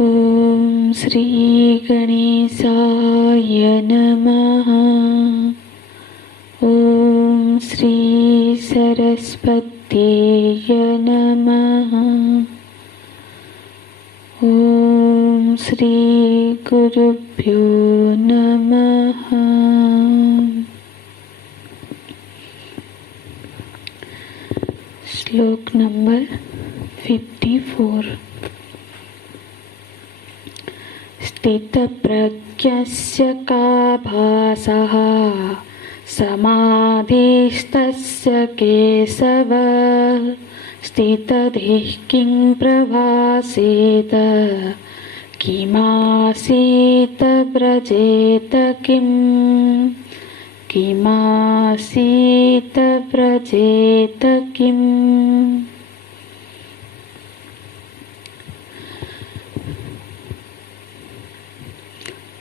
ओम श्री गणेशाय नमः। ओम श्री सरस्वत्यै नमः। ओम श्री गुरुभ्यो नमः। श्लोक नंबर 54। स्थितप्रज्ञस्य का भासः समाधिस्तस्य केशव। स्थितधिः किं प्रभासेत किमासीत व्रजेत किम्। किमासीत व्रजेत किम्।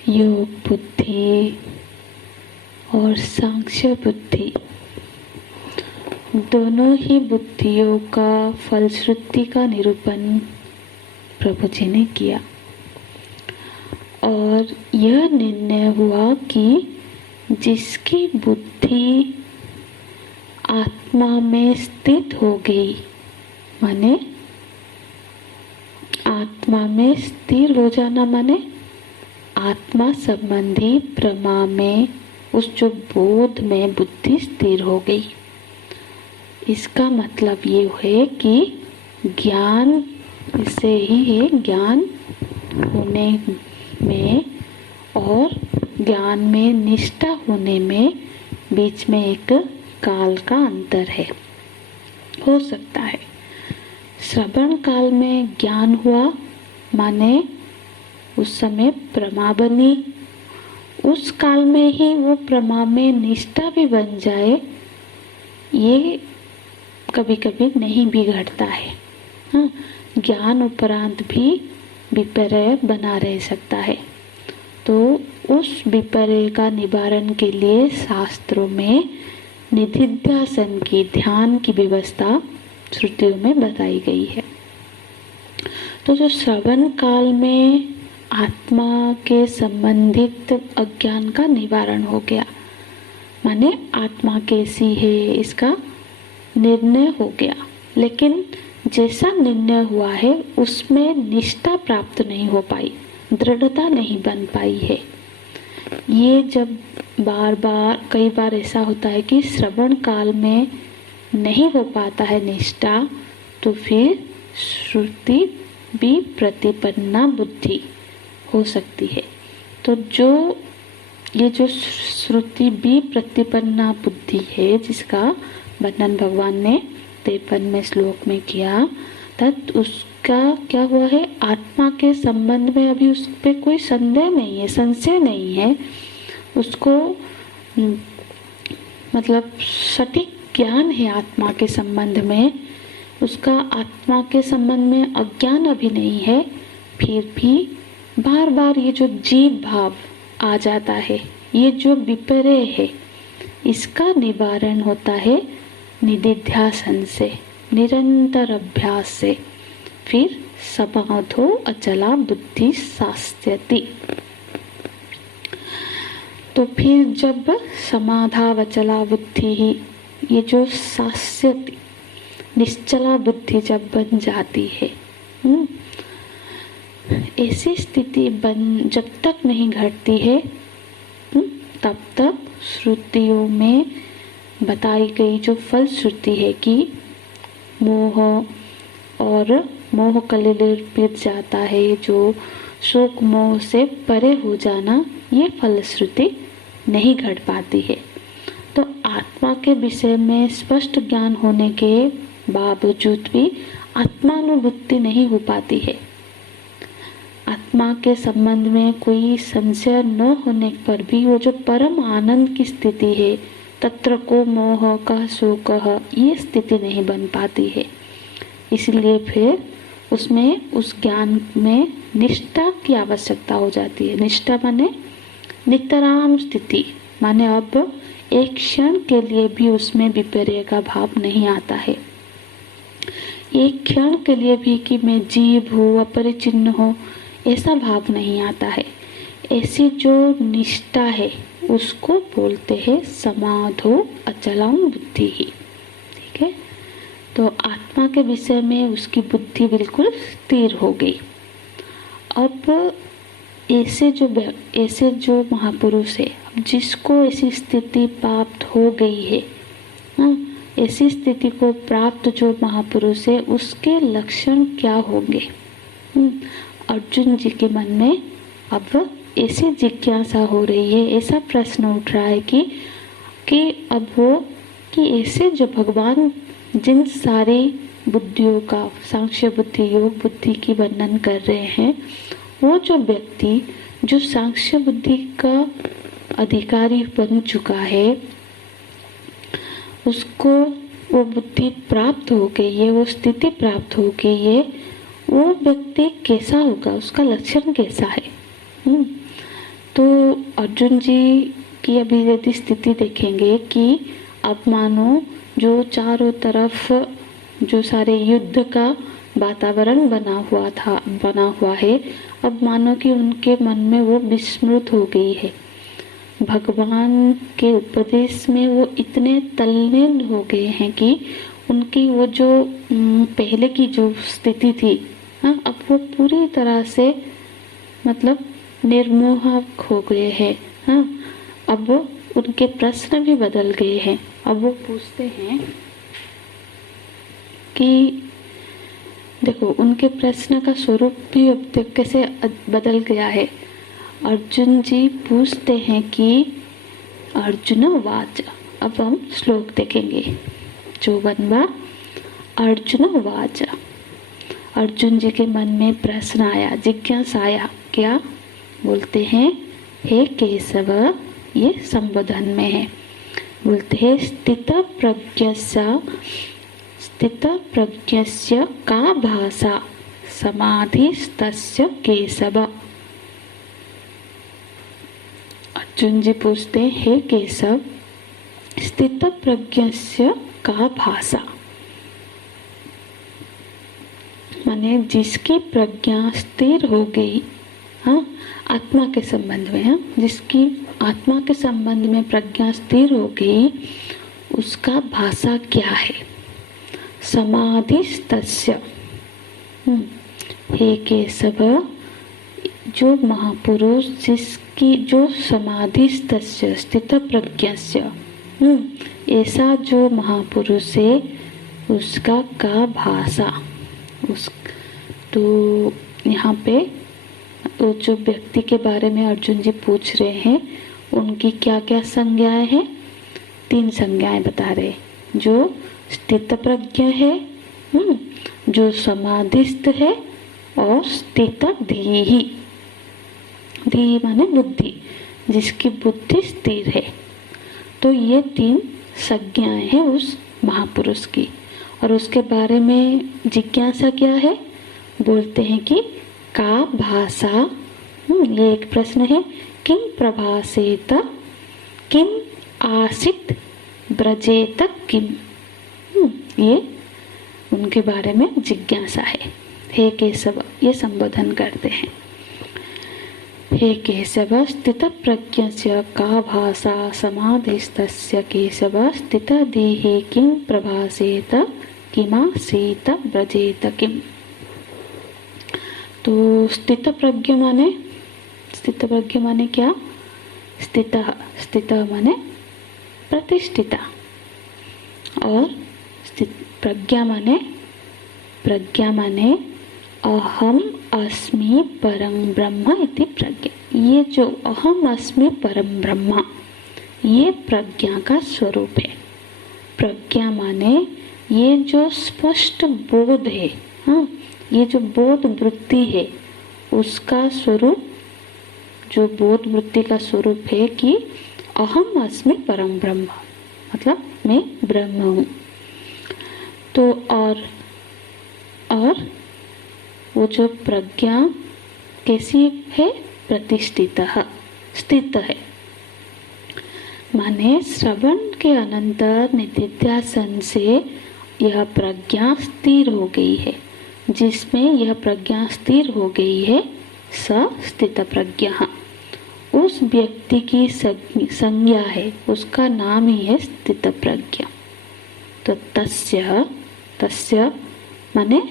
योग बुद्धि और सांख्य बुद्धि दोनों ही बुद्धियों का फलश्रुति का निरूपण प्रभु जी ने किया और यह निर्णय हुआ कि जिसकी बुद्धि आत्मा में स्थित हो गई, माने आत्मा में स्थिर हो जाना, माने आत्मा संबंधी प्रमा में, उस जो बोध में बुद्धि स्थिर हो गई। इसका मतलब ये है कि ज्ञान से ही है, ज्ञान होने में और ज्ञान में निष्ठा होने में बीच में एक काल का अंतर है। हो सकता है श्रवण काल में ज्ञान हुआ, माने उस समय प्रमा बनी, उस काल में ही वो प्रमा में निष्ठा भी बन जाए, ये कभी कभी नहीं भी घटता है। हाँ, ज्ञान उपरांत भी विपर्य बना रह सकता है। तो उस विपर्य का निवारण के लिए शास्त्रों में निधिध्यासन की, ध्यान की व्यवस्था श्रुतियों में बताई गई है। तो जो श्रवण काल में आत्मा के संबंधित अज्ञान का निवारण हो गया, माने आत्मा कैसी है इसका निर्णय हो गया, लेकिन जैसा निर्णय हुआ है उसमें निष्ठा प्राप्त नहीं हो पाई, दृढ़ता नहीं बन पाई है। ये जब कई बार ऐसा होता है कि श्रवण काल में नहीं हो पाता है निष्ठा, तो फिर श्रुति भी प्रतिपन्ना बुद्धि हो सकती है। तो ये जो श्रुति भी प्रतिपन्ना बुद्धि है, जिसका वर्णन भगवान ने 53वें श्लोक में किया, तत् उसका क्या हुआ है, आत्मा के संबंध में अभी उस पे कोई संदेह नहीं है, संशय नहीं है, उसको मतलब सटीक ज्ञान है आत्मा के संबंध में, उसका आत्मा के संबंध में अज्ञान अभी नहीं है। फिर भी बार बार ये जो जीव भाव आ जाता है, ये जो विपर्य है, इसका निवारण होता है निधिध्यासन से, निरंतर अभ्यास से। फिर समाधो अचला बुद्धि सास्यति। तो फिर जब समाधावचला बुद्धि ही, ये जो सास्यति निश्चला बुद्धि जब बन जाती है, ऐसी स्थिति जब तक नहीं घटती है, तब तक श्रुतियों में बताई गई जो फल श्रुति है कि मोह और मोह कलेल मिट जाता है, जो शोक मोह से परे हो जाना, ये फल श्रुति नहीं घट पाती है। तो आत्मा के विषय में स्पष्ट ज्ञान होने के बावजूद भी आत्मानुभूति नहीं हो पाती है। आत्मा के संबंध में कोई संशय न होने पर भी वो जो परम आनंद की स्थिति है, तत्र को मोह का शोक, ये स्थिति नहीं बन पाती है। इसलिए फिर उसमें, उस ज्ञान में निष्ठा की आवश्यकता हो जाती है। निष्ठा माने नितराम स्थिति, माने अब एक क्षण के लिए भी उसमें विपर्य का भाव नहीं आता है। एक क्षण के लिए भी कि मैं जीव हूँ, अपरिचिन्न हूँ, ऐसा भाव नहीं आता है। ऐसी जो निष्ठा है उसको बोलते हैं समाधो अचलं बुद्धि ही। ठीक है, तो आत्मा के विषय में उसकी बुद्धि बिल्कुल स्थिर हो गई। अब ऐसे जो महापुरुष है, जिसको ऐसी स्थिति प्राप्त हो गई है, ऐसी स्थिति को प्राप्त जो महापुरुष है उसके लक्षण क्या होंगे। अर्जुन जी के मन में अब ऐसी जिज्ञासा हो रही है, ऐसा प्रश्न उठ रहा है कि अब वो कि ऐसे जो भगवान जिन सारी बुद्धियों का, सांख्य बुद्धि, योग बुद्धि की वर्णन कर रहे हैं, वो जो व्यक्ति जो सांख्य बुद्धि का अधिकारी बन चुका है, उसको वो बुद्धि प्राप्त हो गई है, वो स्थिति प्राप्त हो गई है, वो व्यक्ति कैसा होगा, उसका लक्षण कैसा है। तो अर्जुन जी की अभी यदि स्थिति देखेंगे कि अब मानो जो चारों तरफ जो सारे युद्ध का वातावरण बना हुआ है, अब मानो कि उनके मन में वो विस्मृत हो गई है। भगवान के उपदेश में वो इतने तल्लीन हो गए हैं कि उनकी वो जो पहले की जो स्थिति थी, अब वो पूरी तरह से मतलब निर्मोहक हो गए हैं। अब उनके प्रश्न भी बदल गए हैं। अब वो पूछते हैं कि देखो, उनके प्रश्न का स्वरूप भी अब कैसे बदल गया है। अर्जुन जी पूछते हैं कि अर्जुन वाच, अब हम श्लोक देखेंगे 54वां। अर्जुन वाच, अर्जुन जी के मन में प्रश्न आया, जिज्ञासा आया, क्या बोलते हैं, हे केशव, ये संबोधन में है, बोलते हैं स्थित प्रज्ञस्य का भाषा समाधिस्तस्य केशव। अर्जुन जी पूछते हैं, हे केशव, स्थित प्रज्ञस्य का भाषा, माने जिसकी प्रज्ञा स्थिर हो गई, आत्मा के संबंध में, जिसकी आत्मा के संबंध में प्रज्ञा स्थिर हो गई, उसका भाषा क्या है। समाधिस्तस्य, हे केशव, जो महापुरुष जिसकी जो समाधिस्तस्य स्थित प्रज्ञस्य, ऐसा जो महापुरुष है उसका का भाषा। तो यहाँ पे तो जो व्यक्ति के बारे में अर्जुन जी पूछ रहे हैं, उनकी क्या क्या संज्ञाएं हैं, 3 संज्ञाएं बता रहे, जो स्थित प्रज्ञ है, जो समाधिस्थ है, और स्थित धीहि, धीहि माने बुद्धि, जिसकी बुद्धि स्थिर है। तो ये 3 संज्ञाएं हैं उस महापुरुष की। और उसके बारे में जिज्ञासा क्या है, बोलते हैं कि का भाषा, ये एक प्रश्न है, किम प्रभासेत किम आसित ब्रजेत किम, ये उनके बारे में जिज्ञासा है। हे केशव, ये संबोधन करते हैं, हे केशव, स्थित प्रज्ञस्य का भाषा समाधिस्तस्य केशव, स्थित देहे किम प्रभासेत किमासीत ब्रजेत किम। तो स्थित प्रज्ञ माने क्या, स्थित माने प्रतिष्ठिता, और प्रज्ञा माने अहम अस्मि परम ब्रह्म इति प्रज्ञा। ये जो अहम अस्मि परम ब्रह्म, ये प्रज्ञा का स्वरूप है। प्रज्ञा माने ये जो स्पष्ट बोध है, ये जो बोध वृत्ति है, उसका स्वरूप, जो बोध वृत्ति का स्वरूप है कि अहम अस्मि परम ब्रह्म, मतलब मैं ब्रह्म हूँ। तो और वो जो प्रज्ञा कैसी है, प्रतिष्ठित, स्थित है, माने श्रवण के अनंतर निधिध्यासन से यह प्रज्ञा स्थिर हो गई है। जिसमें यह प्रज्ञा स्थिर हो गई है स स्थितप्रज्ञः। उस व्यक्ति की संज्ञा है, उसका नाम ही है स्थितप्रज्ञ। तो तस्य माने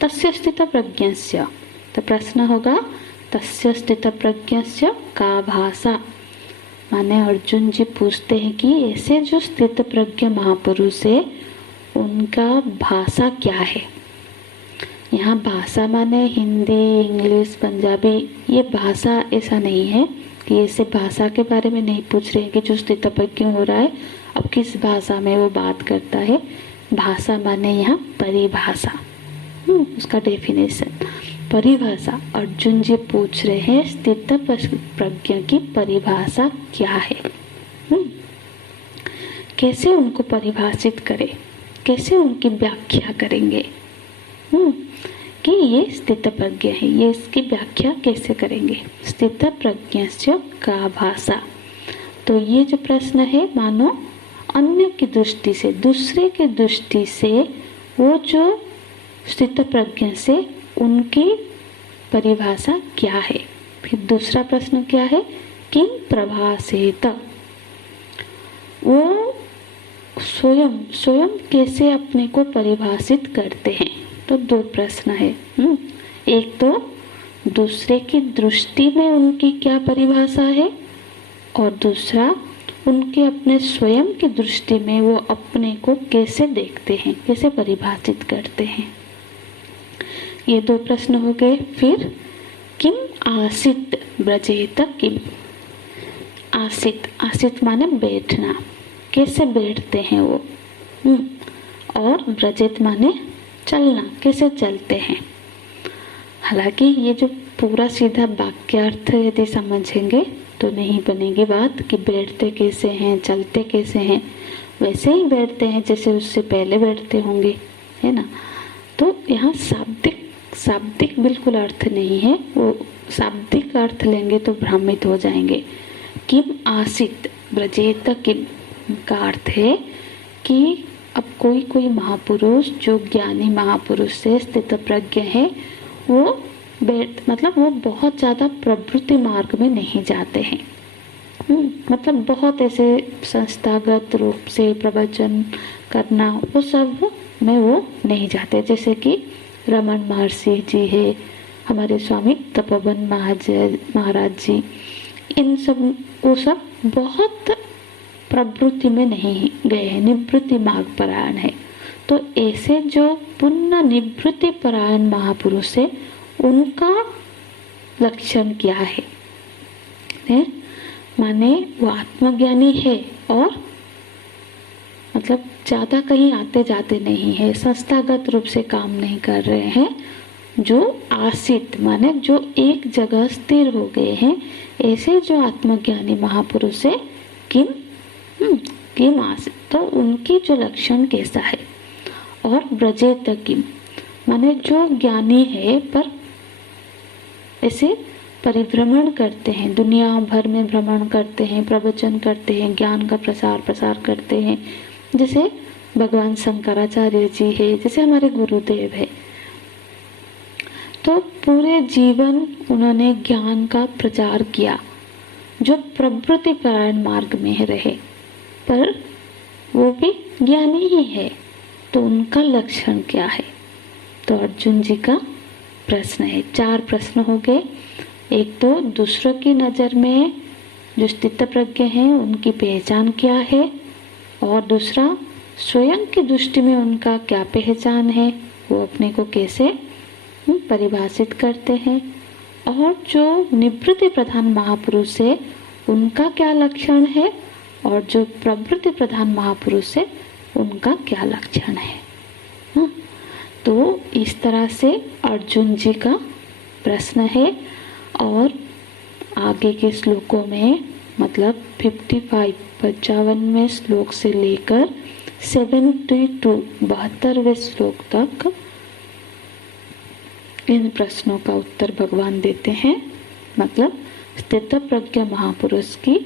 तस्य स्थितप्रज्ञस्य। तो प्रश्न होगा तस्य स्थितप्रज्ञस्य का भाषा। माने अर्जुन जी पूछते हैं कि ऐसे जो स्थितप्रज्ञ महापुरुष है उनका भाषा क्या है। यहाँ भाषा माने हिंदी, इंग्लिश, पंजाबी, ये भाषा ऐसा नहीं है कि ऐसे भाषा के बारे में नहीं पूछ रहे हैं कि जो स्थितप्रज्ञ हो रहा है अब किस भाषा में वो बात करता है। भाषा माने यहाँ परिभाषा, उसका डेफिनेशन, परिभाषा। अर्जुन जी पूछ रहे हैं स्थितप्रज्ञ की परिभाषा क्या है। कैसे उनको परिभाषित करें, कैसे उनकी व्याख्या करेंगे कि ये स्थितप्रज्ञ है, ये इसकी व्याख्या कैसे करेंगे। स्थितप्रज्ञस्य का भाषा। तो ये जो प्रश्न है मानो अन्य की दृष्टि से, दूसरे की दृष्टि से वो जो स्थितप्रज्ञ से उनकी परिभाषा क्या है। फिर दूसरा प्रश्न क्या है, किम प्रभासेत, वो स्वयं कैसे अपने को परिभाषित करते हैं। तो दो प्रश्न है। एक तो दूसरे की दृष्टि में उनकी क्या परिभाषा है, और दूसरा उनके अपने स्वयं की दृष्टि में वो अपने को कैसे देखते हैं, कैसे परिभाषित करते हैं। ये दो प्रश्न हो गए। फिर किम आसित ब्रजेत किम। आसित माने बैठना, कैसे बैठते हैं वो। और ब्रजेत माने चलना, कैसे चलते हैं। हालांकि ये जो पूरा सीधा वाक्यार्थ यदि समझेंगे तो नहीं बनेगी बात कि बैठते कैसे हैं, चलते कैसे हैं। वैसे ही बैठते हैं जैसे उससे पहले बैठते होंगे, है ना। तो यहाँ शाब्दिक बिल्कुल अर्थ नहीं है, वो शाब्दिक अर्थ लेंगे तो भ्रमित हो जाएंगे। किम आसित ब्रजेत किम का अर्थ है कि अब कोई महापुरुष जो ज्ञानी महापुरुष से स्थितप्रज्ञ है वो मतलब वो बहुत ज़्यादा प्रवृत्ति मार्ग में नहीं जाते हैं। मतलब बहुत ऐसे संस्थागत रूप से प्रवचन करना वो सब में वो नहीं जाते। जैसे कि रमन महर्षि जी है, हमारे स्वामी तपोवन महाराज जी, इन सब वो सब बहुत प्रवृत्ति में नहीं गए हैं, निवृत्ति मार्ग परायण है। तो ऐसे जो पुनः निवृत्ति परायण महापुरुष है उनका लक्षण क्या है, माने वो आत्मज्ञानी है और मतलब ज़्यादा कहीं आते जाते नहीं है, संस्थागत रूप से काम नहीं कर रहे हैं। जो आसित माने जो एक जगह स्थिर हो गए हैं, ऐसे जो आत्मज्ञानी महापुरुष है किम आसित, तो उनकी जो लक्षण कैसा है। और ब्रजेत किम माने जो ज्ञानी है पर ऐसे परिभ्रमण करते हैं, दुनिया भर में भ्रमण करते हैं, प्रवचन करते हैं, ज्ञान का प्रसार करते हैं। जैसे भगवान शंकराचार्य जी है, जैसे हमारे गुरुदेव है। तो पूरे जीवन उन्होंने ज्ञान का प्रचार किया, जो प्रवृत्ति परायण मार्ग में रहे, पर वो भी ज्ञानी ही है। तो उनका लक्षण क्या है। तो अर्जुन जी का प्रश्न है। 4 प्रश्न हो गए। एक तो दूसरों की नज़र में जो स्थितप्रज्ञ हैं उनकी पहचान क्या है, और दूसरा स्वयं की दृष्टि में उनका क्या पहचान है, वो अपने को कैसे परिभाषित करते हैं। और जो निवृत्ति प्रधान महापुरुष है उनका क्या लक्षण है, और जो प्रवृत्ति प्रधान महापुरुष है उनका क्या लक्षण है। तो इस तरह से अर्जुन जी का प्रश्न है। और आगे के श्लोकों में मतलब 55वें श्लोक से लेकर 72वें श्लोक तक इन प्रश्नों का उत्तर भगवान देते हैं। मतलब स्थितप्रज्ञ महापुरुष की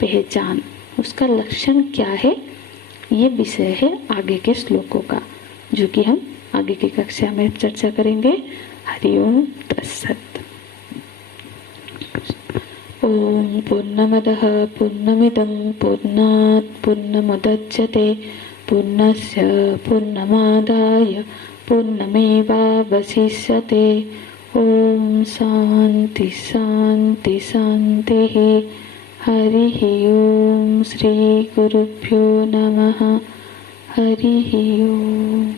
पहचान, उसका लक्षण क्या है, ये विषय है आगे के श्लोकों का, जो कि हम आगे की कक्षा में चर्चा करेंगे। हरि ओम तत्सत। ओम पूर्णमदः पूर्णमिदं पूर्णात् पूर्णमुदच्यते पूर्णस्य पूर्णमादाय पूर्णमेवावशिष्यते। ओम शांति शांति शांतिः। हरिः ओम। श्री गुरुभ्यो नमः। हरिः ओम।